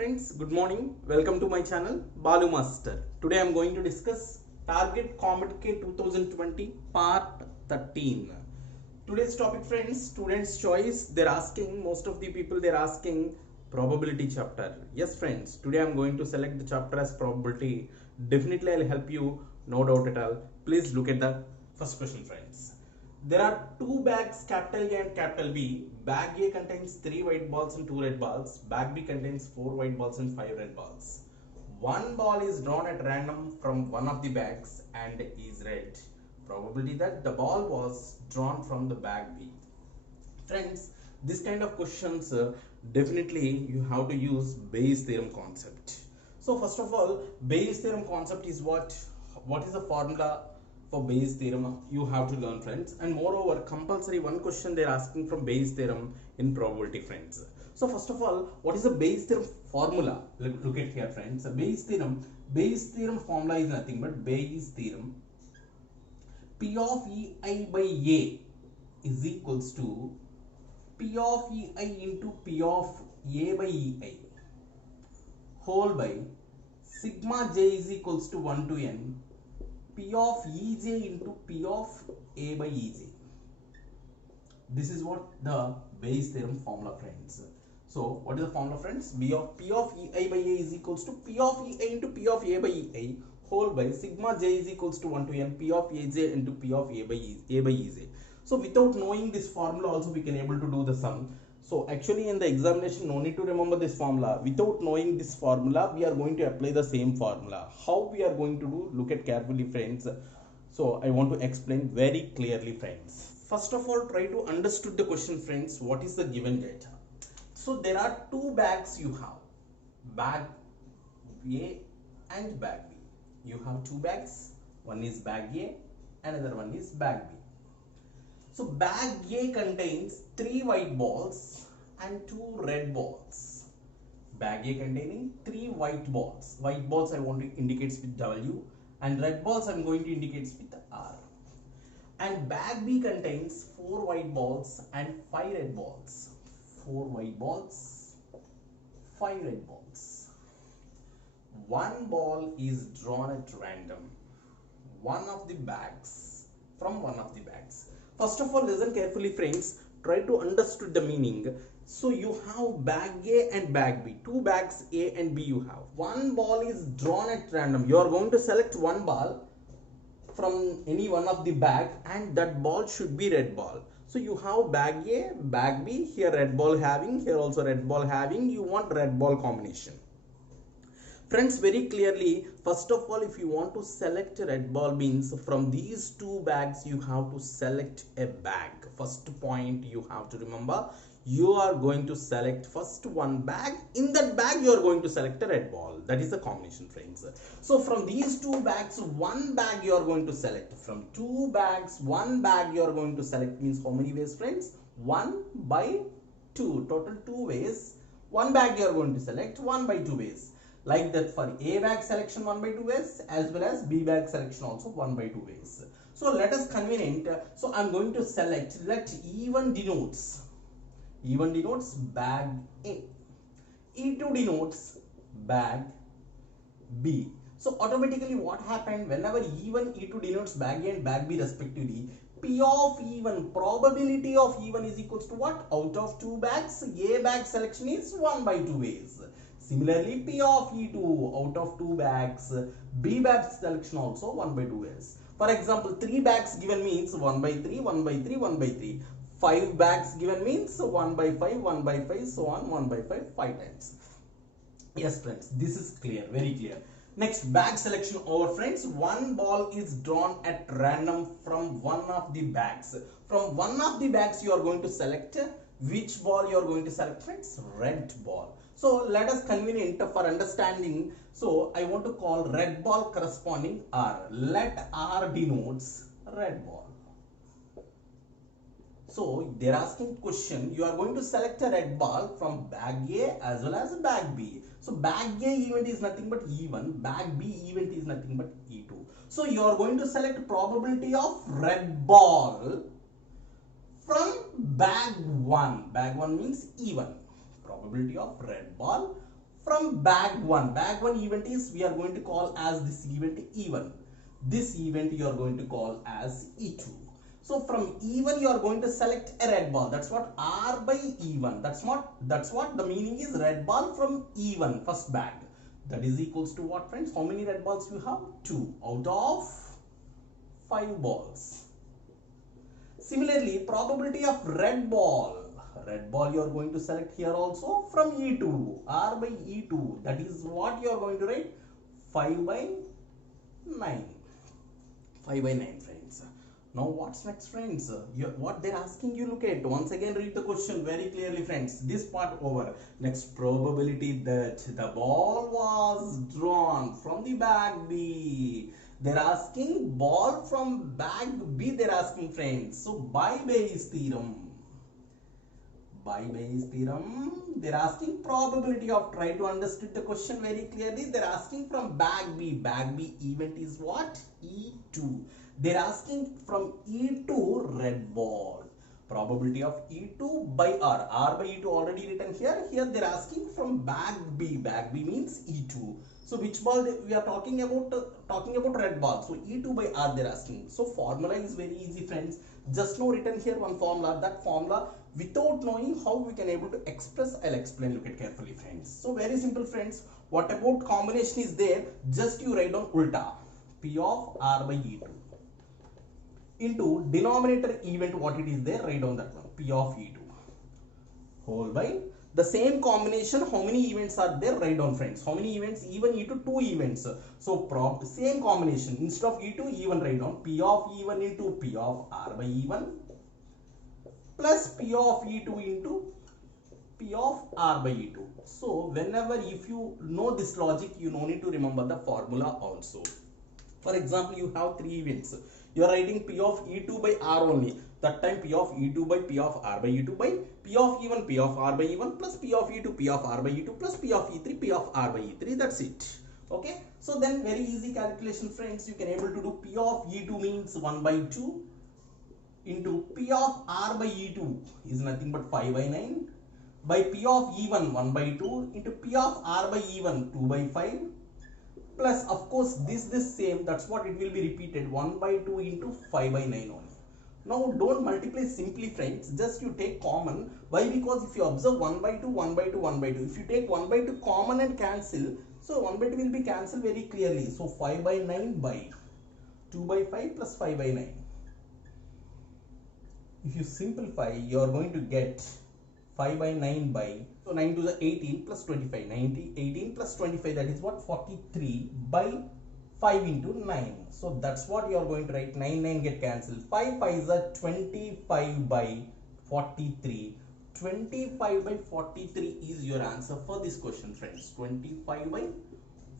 friends, good morning. Welcome to my channel Balu Master. Today I am going to discuss Target COMEDK 2020 part 13. Today's topic friends, students choice. They're asking, most of the people they're asking probability chapter. Yes friends, today I am going to select the chapter as probability. Definitely I'll help you, no doubt at all. Please look at the first question friends. There are two bags, capital A and capital B. Bag A contains 3 white balls and 2 red balls. Bag B contains 4 white balls and 5 red balls. One ball is drawn at random from one of the bags and is red. Probability that the ball was drawn from the bag B. Friends, this kind of questions definitely you have to use Bayes theorem concept. So first of all, Bayes theorem concept is what is the formula for Bayes theorem? You have to learn friends, and moreover compulsory one question they are asking from Bayes theorem in probability friends. So first of all, what is the Bayes theorem formula? Look at here friends. Bayes theorem formula is nothing but Bayes theorem. P of EI by A is equals to P of EI into P of A by EI whole by sigma j is equals to 1 to n P of EJ into P of A by EJ. This is what the Bayes theorem formula friends. So what is the formula friends? P of EI by A is equals to P of EI into P of A by EI whole by sigma j is equals to 1 to n P of AJ into P of A by EJ. So without knowing this formula also we can able to do the sum. So actually in the examination no need to remember this formula. Without knowing this formula we are going to apply the same formula. How we are going to do? Look at carefully friends. So I want to explain very clearly friends. First of all, try to understood the question friends. What is the given data? So there are two bags you have. Bag A and bag B. You have two bags. One is bag A, another one is bag B. So bag A contains 3 white balls and 2 red balls. Bag A containing 3 white balls. White balls I want to indicate with W and red balls I am going to indicate with R. And bag B contains 4 white balls and 5 red balls. 4 white balls, 5 red balls. One ball is drawn at random. One of the bags from one of the bags. First of all, listen carefully friends, try to understand the meaning. So you have bag A and bag B, two bags A and B you have. One ball is drawn at random. You are going to select one ball from any one of the bag and that ball should be red ball. So you have bag A, bag B, here red ball having, here also red ball having, you want red ball combination. Friends, very clearly, first of all, if you want to select a red ball means from these two bags, you have to select a bag. First point you have to remember, you are going to select first one bag. In that bag, you are going to select a red ball. That is the combination, friends. So from these two bags, one bag you are going to select. From two bags, one bag you are going to select means how many ways, friends? 1 by 2. Total 2 ways. One bag you are going to select 1 by 2 ways. Like that for A bag selection 1 by 2 ways as well as B bag selection also 1 by 2 ways. So let us convenient. So I am going to select, let E1 denotes bag A. E2 denotes bag B. So automatically what happened whenever E1, E2 denotes bag A and bag B respectively, P of E1, probability of E1 is equals to what? Out of two bags, A bag selection is 1 by 2 ways. Similarly, P of E2 out of 2 bags, B bag selection also 1 by 2 ways. For example, 3 bags given means 1 by 3, 1 by 3, 1 by 3. 5 bags given means 1 by 5, 1 by 5, so on, 1 by 5, 5 times. Yes friends, this is clear, very clear. Next, bag selection over friends. One ball is drawn at random from one of the bags. From one of the bags you are going to select which ball you are going to select friends? Red ball. So let us convenient for understanding. So I want to call red ball corresponding R. Let R denotes red ball. So they're asking question, you are going to select a red ball from bag A as well as bag B. So bag A event is nothing but E1, bag B event is nothing but E2. So you are going to select probability of red ball from bag 1. Bag 1 means E1. Probability of red ball from bag 1. Bag 1 event is, we are going to call as this event E1. This event you are going to call as E2. So from E1 you are going to select a red ball. That's what R by E1. That's what the meaning is, red ball from E1, first bag. That is equals to what, friends? How many red balls you have? 2 out of 5 balls. Similarly, probability of red ball you are going to select here also from E2, R by E2. That is what you are going to write, 5 by 9. 5 by 9, friends. Now what's next, friends? What they're asking you, look at, once again read the question very clearly, friends. This part over. Next, probability that the ball was drawn from the bag B. They're asking ball from bag B, they're asking, friends. So by Bayes theorem, they're asking probability of, try to understand the question very clearly. They're asking from bag B. Bag B event is what? E2. They're asking from E2 red ball. Probability of E2 by R. R by E2 already written here. Here they're asking from bag B. Bag B means E2. So which ball we are talking about? Talking about red ball. So E2 by R they're asking. So formula is very easy, friends. Just now written here one formula. That formula, without knowing how we can able to express, I'll explain. Look at carefully, friends. So very simple, friends. What about combination is there? Just you write down ulta. P of R by E2 into denominator event, what it is there, write down that one, P of E2 whole by the same combination. How many events are there? Write down, friends. How many events? E1, E2, 2 events. So same combination, instead of E2, E1 write down, P of E1 into P of R by E1 plus P of E2 into P of R by E2. So whenever, if you know this logic, you no need to remember the formula also. For example, you have 3 events. You are writing P of E2 by R only. That time P of E2 by P of R by E2 by P of E1 P of R by E1 plus P of E2 P of R by E2 plus P of E3 P of R by E3. That's it. Okay. So then very easy calculation, friends. You can able to do P of E2 means 1 by 2 into P of R by E2 is nothing but 5 by 9 by P of E1 1 by 2 into P of R by E1 2 by 5 plus, of course, this same, that's what it will be repeated, 1 by 2 into 5 by 9 only. Now don't multiply simply, friends, just you take common. Why? Because if you observe 1 by 2 1 by 2 1 by 2, if you take 1 by 2 common and cancel, so 1 by 2 will be cancelled very clearly. So 5 by 9 by 2 by 5 plus 5 by 9. If you simplify, you are going to get 5 by 9 by, so 9 to the 18 plus 25, 18 plus 25, that is what, 43 by 5 into 9. So that's what you are going to write, 9 get cancelled, 5 5 is a 25 by 43. 25 by 43 is your answer for this question, friends. 25 by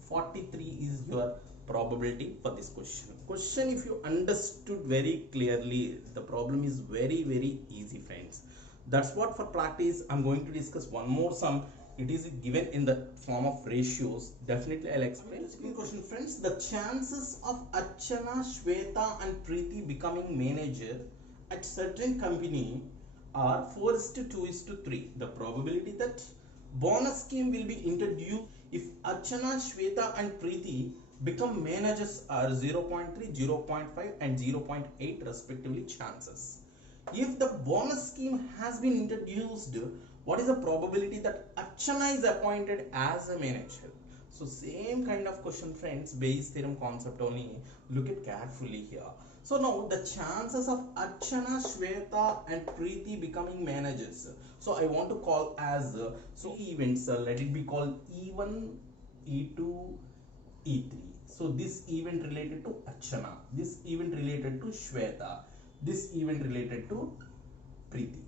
43 is your probability for this question. If you understood very clearly, the problem is very easy, friends. That's what for practice I'm going to discuss one more sum. It is given in the form of ratios. Definitely I'll explain. Second question, friends. The chances of Archana, Shweta and Preeti becoming manager at certain company are 4:2:3. The probability that bonus scheme will be introduced if Archana, Shweta and Preeti become managers are 0.3, 0.5 and 0.8 respectively chances. If the bonus scheme has been introduced, what is the probability that Archana is appointed as a manager? So same kind of question, friends, Bayes theorem concept only. Look at carefully here. So now the chances of Archana, Shweta and Preeti becoming managers. So I want to call as so events, let it be called E1, E2, E3. So this event related to Archana, this event related to Shweta, this event related to Preeti.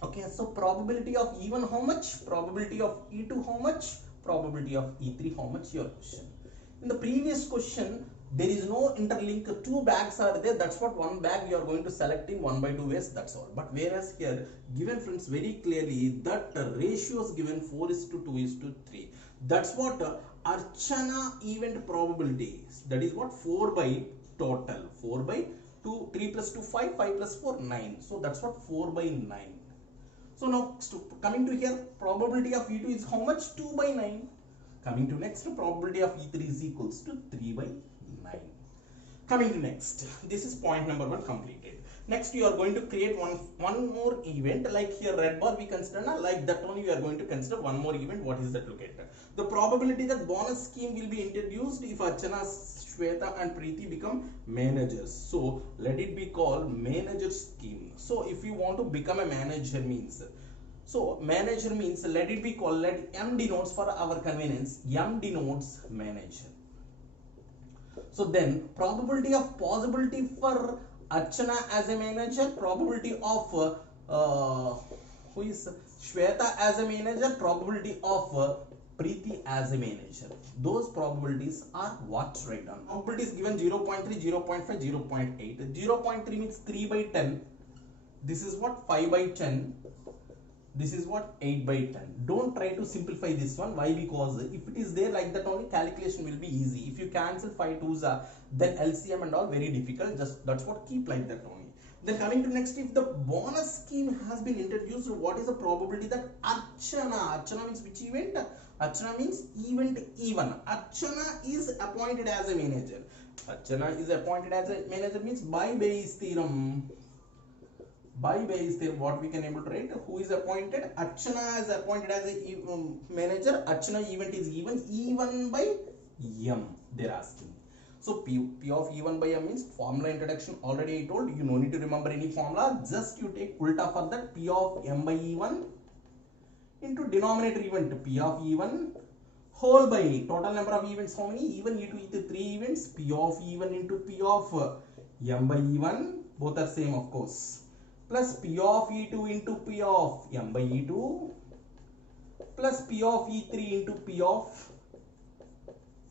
Okay, so probability of E1 how much? Probability of E2 how much? Probability of E3 how much? Your question. In the previous question, there is no interlink. 2 bags are there. That's what one bag you are going to select in 1 by 2 ways. That's all. But whereas here, given, friends, very clearly that ratio is given 4:2:3. That's what Archana event probability. That is what 4 by total. 4 by 2, 3 plus 2, 5, 5 plus 4, 9. So that's what 4 by 9. So now coming to here, probability of E2 is how much? 2 by 9. Coming to next, probability of E3 is equals to 3 by 9. Coming to next, this is point number 1 completed. Next you are going to create one more event, like here red bar we consider, like that only we are going to consider one more event. What is that? Look at the probability that bonus scheme will be introduced if Archana, Shweta and Preeti become managers. So let it be called manager scheme. So if you want to become a manager means, so manager means let it be called, let M denotes for our convenience, M denotes manager. So then probability of possibility for Archana as a manager, probability of who is Shweta as a manager, probability of Preeti as a manager. Those probabilities are what? Write down. Probability is given 0.3, 0.5, 0.8. 0.3 means 3 by 10. This is what? 5 by 10. This is what? 8 by 10. Don't try to simplify this one. Why? Because if it is there like that only, calculation will be easy. If you cancel 5 twos are, then LCM and all very difficult. Just that's what, keep like that only. Then coming to next, if the bonus scheme has been introduced, what is the probability that Archana means which event? Archana means event even. Archana is appointed as a manager. Archana is appointed as a manager means by Bayes theorem. By Bayes theorem, what we can able to write? Who is appointed? Archana is appointed as a manager. Archana event is even by M. They're asking. So P of E1 by M means formula introduction. Already I told you, no need to remember any formula. Just you take ulta for that. P of M by E1 into denominator event P of E1 whole by total number of events. How many? E1, E2, E3, 3 events. P of E1 into P of M by E1. Both are same of course. Plus P of E2 into P of M by E2 plus P of E3 into P of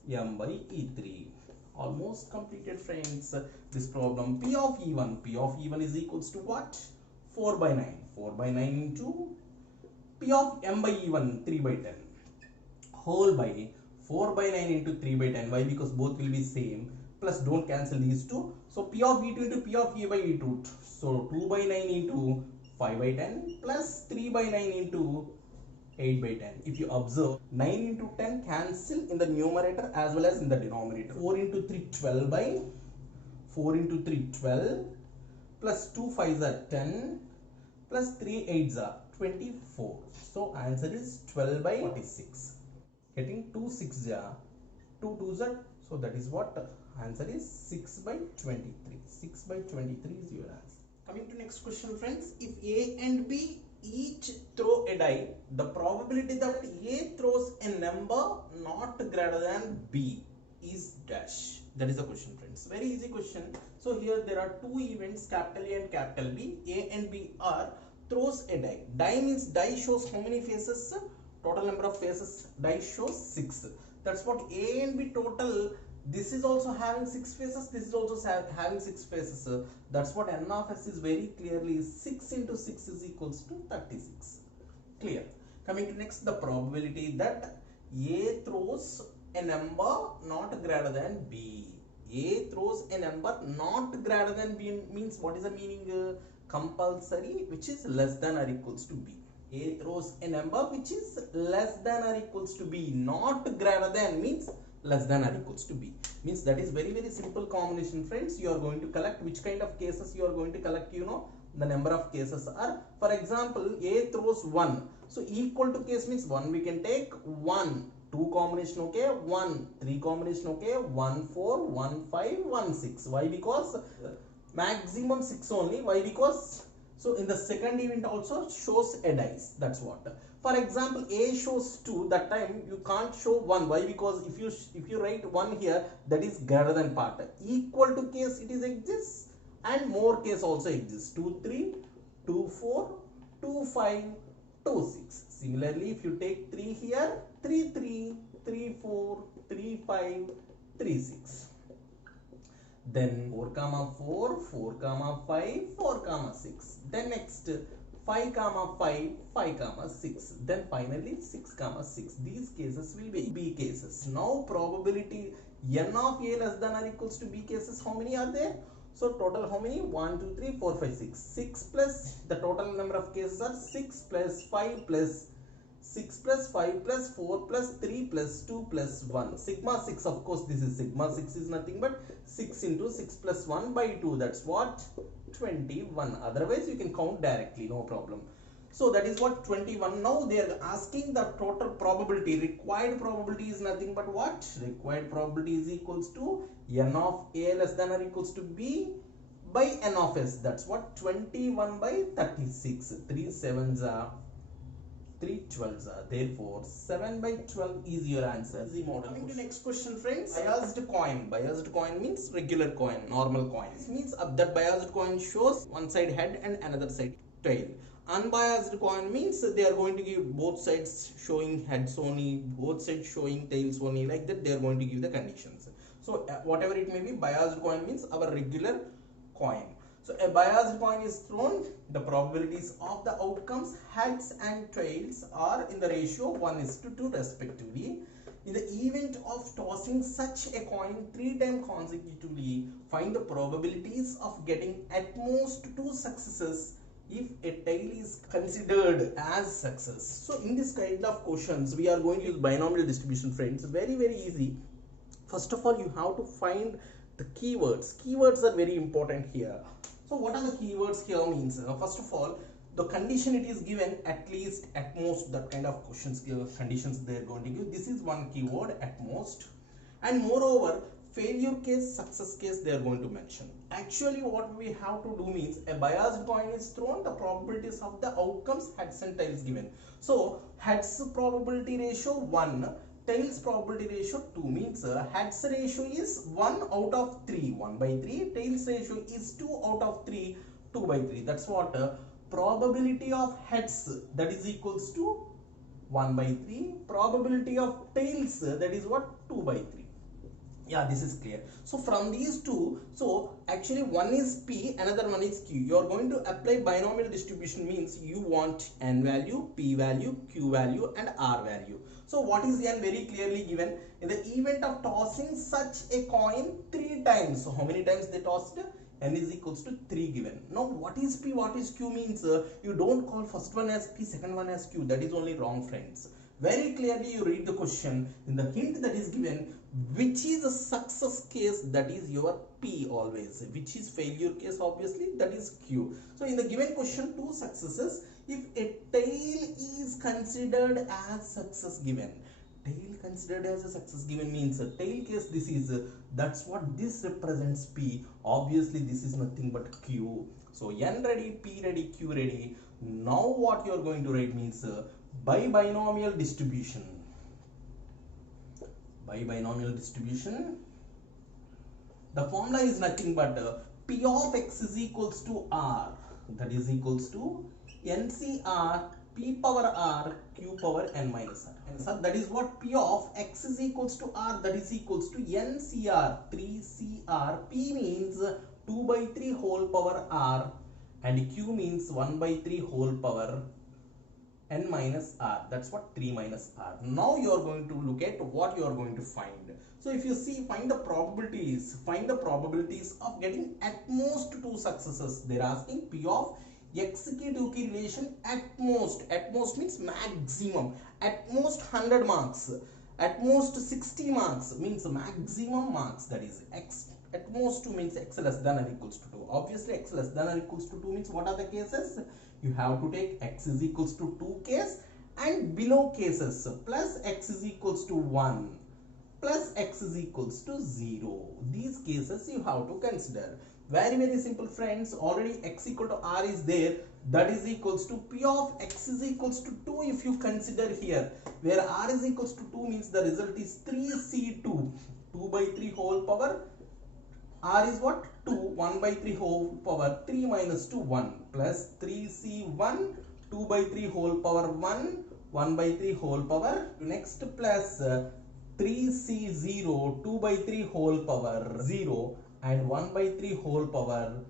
M by E3. Almost completed, friends, this problem. P of E1 is equals to what? 4 by 9. 4 by 9 into P of M by E1, 3 by 10 whole by 4 by 9 into 3 by 10. Why? Because both will be same. Plus don't cancel these two. So P of E2 into P of E by E2. So 2 by 9 into 5 by 10 plus 3 by 9 into 8 by 10. If you observe, 9 into 10 cancel in the numerator as well as in the denominator. 4 into 3, 12 by 4 into 3, 12 plus 2 5s are 10 plus 3 8s are 24. So answer is 12 by 46. Getting 2 6s are 2 2s are, so that is what answer is 6 by 23. 6 by 23 is your answer. Coming to next question, friends. If A and B each throw a die, the probability that A throws a number not greater than B is dash. That is the question, friends. Very easy question. So here there are two events, capital A and capital B. A and B are throws a die. Die means die shows how many faces? Total number of faces. Die shows 6. That's what A and B total. This is also having 6 faces. This is also having 6 faces. That's what N of S is very clearly 6 into 6 is equals to 36. Clear. Coming to next, the probability that A throws a number not greater than B. A throws a number not greater than B means what is the meaning? Compulsory, which is less than or equals to B. A throws a number which is less than or equals to B. Not greater than means less than or equals to B. Means that is very simple combination, friends. You are going to collect which kind of cases you are going to collect, you know. The number of cases are, for example, A throws 1. So equal to case means 1 we can take 1. 2 combination okay, 1, 3 combination okay, 1, 4, 1, 5, 1, 6. Why? Because maximum 6 only. Why? Because so in the second event also shows a dice. That's what. For example, A shows 2. That time you can't show 1. Why? Because if you write 1 here, that is greater than part. Equal to case it is exists and more case also exists. 2 3, 2 4, 2 5, 2 6. Similarly, if you take 3 here, 3 3, 3 4, 3 5, 3 6. Then 4 comma 4, 4 comma 5, 4 comma 6. Then next 5 comma 5, 5 comma 6. Then finally 6 comma 6. These cases will be B cases. Now probability N of A less than or equals to B cases, how many are there? So total how many? 1, 2, 3, 4, 5, 6. 6 plus the total number of cases are 6 plus 5 plus 6 plus 5 plus 4 plus 3 plus 2 plus 1. Sigma 6, of course, this is sigma 6 is nothing but 6 into 6 plus 1 by 2. That's what? 21. Otherwise, you can count directly, no problem. So that is what 21. Now they are asking the total probability. Required probability is nothing but what? Required probability is equals to n of a less than or equals to b by n of s. That's what? 21 by 36. 3 7s are 3 12s are. Therefore 7 by 12 is your answer. Easy model. Coming to next question, friends. Biased coin. Biased coin means regular coin, normal coin. This means that biased coin shows one side head and another side tail. Unbiased coin means they are going to give both sides showing heads only, both sides showing tails only, like that they are going to give the conditions. So whatever it may be, biased coin means our regular coin. So a biased coin is thrown, the probabilities of the outcomes heads and tails are in the ratio 1:2 respectively. In the event of tossing such a coin 3 times consecutively, find the probabilities of getting at most 2 successes if a tail is considered as success. So in this kind of questions, we are going to use binomial distribution, friends. Very easy. First of all, you have to find the keywords. Keywords are very important here. So what are the keywords here means? First of all, the condition it is given, at least, at most, that kind of questions conditions they are going to give. This is one keyword, at most. And moreover, failure case, success case they are going to mention. Actually what we have to do means a biased coin is thrown, the probabilities of the outcomes heads and tails given. So heads probability ratio 1, tails probability ratio 2 means heads ratio is 1 out of 3, 1 by 3, tails ratio is 2 out of 3, 2 by 3. That's what probability of heads, that is equals to 1 by 3, probability of tails, that is what? 2 by 3. Yeah, this is clear. So from these two, so actually one is P, another one is Q. You are going to apply binomial distribution means you want N value, P value, Q value and R value. So what is N? Very clearly given. In the event of tossing such a coin 3 times. So how many times they tossed? N is equals to 3 given. Now what is P, what is Q means you don't call first one as P, second one as Q. That is only wrong, friends. Very clearly you read the question, in the hint that is given, which is a success case, that is your P always, which is failure case obviously, that is Q. So in the given question, 2 successes, if a tail is considered as success given, tail considered as a success given means a tail case, this is that's what this represents P, obviously this is nothing but Q. So N ready, P ready, Q ready. Now what you are going to write means by binomial distribution. By binomial distribution, the formula is nothing but P of x is equals to R, that is equals to NCR P power R Q power N minus R. And so that is what P of x is equals to R, that is equals to NCR 3CR. P means 2 by 3 whole power R and Q means 1 by 3 whole power N minus R. That's what 3 minus R. Now you are going to look at what you are going to find. So if you see, find the probabilities of getting at most 2 successes. They are asking P of x ki 2 ki relation at most. At most means maximum. At most 100 marks. At most 60 marks means maximum marks. That is x. At most 2 means x less than or equals to 2. Obviously x less than or equals to 2 means what are the cases? You have to take x is equals to 2 case and below cases plus x is equals to 1 plus x is equals to 0. These cases you have to consider. Very simple, friends. Already x equal to R is there. That is equals to P of x is equals to 2 if you consider here. Where R is equals to 2 means the result is 3C2. 2 by 3 whole power. R is what? 2. 1 by 3 whole power 3 minus 2 1 plus 3C1 2 by 3 whole power 1 1 by 3 whole power. Next plus 3C0 2 by 3 whole power 0 and 1 by 3 whole power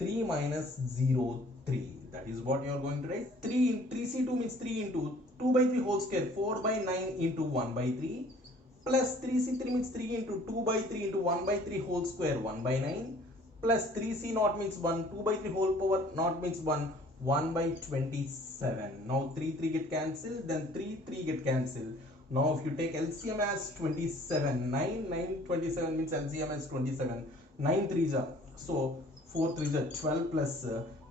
3 minus 0 3. That is what you are going to write. 3C2 means 3 into 2 by 3 whole square 4 by 9 into 1 by 3 plus 3C3 means 3 into 2 by 3 into 1 by 3 whole square 1 by 9 plus 3c naught means 1, 2 by 3 whole power naught means 1, 1 by 27. Now 3 get cancelled, then 3 get cancelled. Now if you take LCM as 27, 9 27 means LCM as 27, 9 3s are, so 4 3s are 12 plus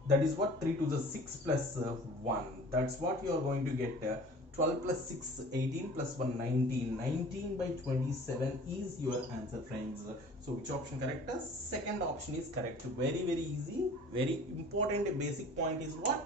that is what, 3 2s are 6 plus 1, that's what you are going to get. 12 plus 6 18 plus 1 19, 19 by 27 is your answer, friends. So which option correct? Second option is correct. Very easy. Very important basic point is what,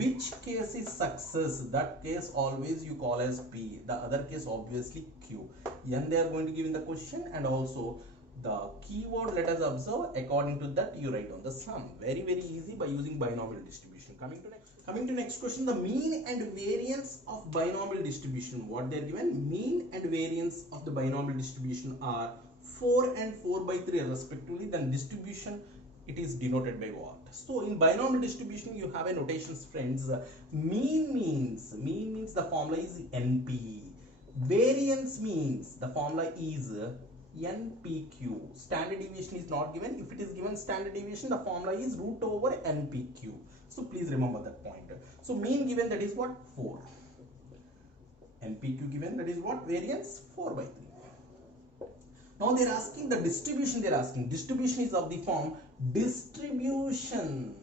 which case is success, that case always you call as P, the other case obviously Q. N they are going to give in the question, and also the keyword let us observe, according to that you write on the sum. Very easy by using binomial distribution. Coming to next question, the mean and variance of binomial distribution. What they are given, mean and variance of the binomial distribution are 4 and 4 by 3 respectively. Then distribution, it is denoted by what? So in binomial distribution you have a notations, friends. Mean means the formula is NP. Variance means the formula is NPQ. Standard deviation is not given. If it is given standard deviation, the formula is root over NPQ. So please remember that point. So mean given, that is what, 4. NPQ given, that is what, variance 4 by 3. Now they are asking the distribution. Distribution is of the form distribution.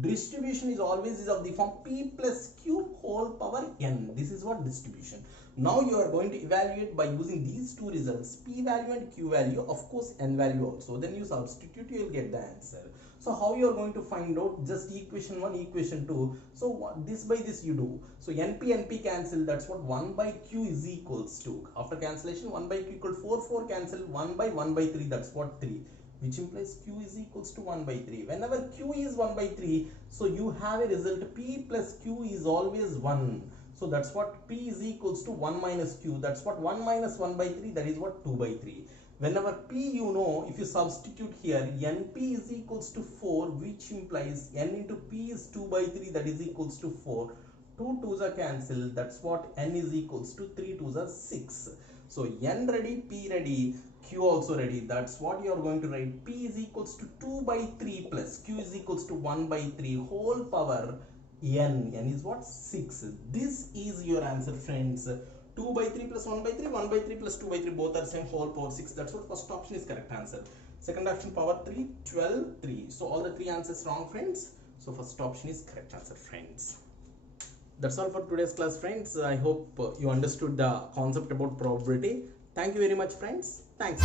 Distribution is always of the form P plus Q whole power N. This is what distribution. Now you are going to evaluate by using these two results, P value and Q value, of course N value also. Then you substitute, you will get the answer. So how you are going to find out? Just equation 1, equation 2. So this by this you do. So NP cancel, that's what, 1 by Q is equals to, after cancellation 1 by Q equal 4 cancel, 1 by 3, that's what, 3. Which implies Q is equals to 1 by 3. Whenever Q is 1 by 3, so you have a result P plus Q is always 1. So that's what, P is equals to 1 minus Q. That's what, 1 minus 1 by 3, that is what, 2 by 3. Whenever P you know, if you substitute here, NP is equals to 4, which implies N into P is 2 by 3, that is equals to 4. 2 2s are cancelled, that's what, N is equals to 3 2s are 6. So N ready, P ready, Q also ready. That's what you are going to write. P is equals to 2 by 3 plus Q is equals to 1 by 3 whole power N. N is what? 6. This is your answer, friends. 2 by 3 plus 1 by 3, 1 by 3 plus 2 by 3, both are same, whole power 6. That's what first option is correct answer. Second option power 3, 12, 3. So all the 3 answers wrong, friends. So first option is correct answer, friends. That's all for today's class, friends. I hope you understood the concept about probability. Thank you very much, friends. Thanks.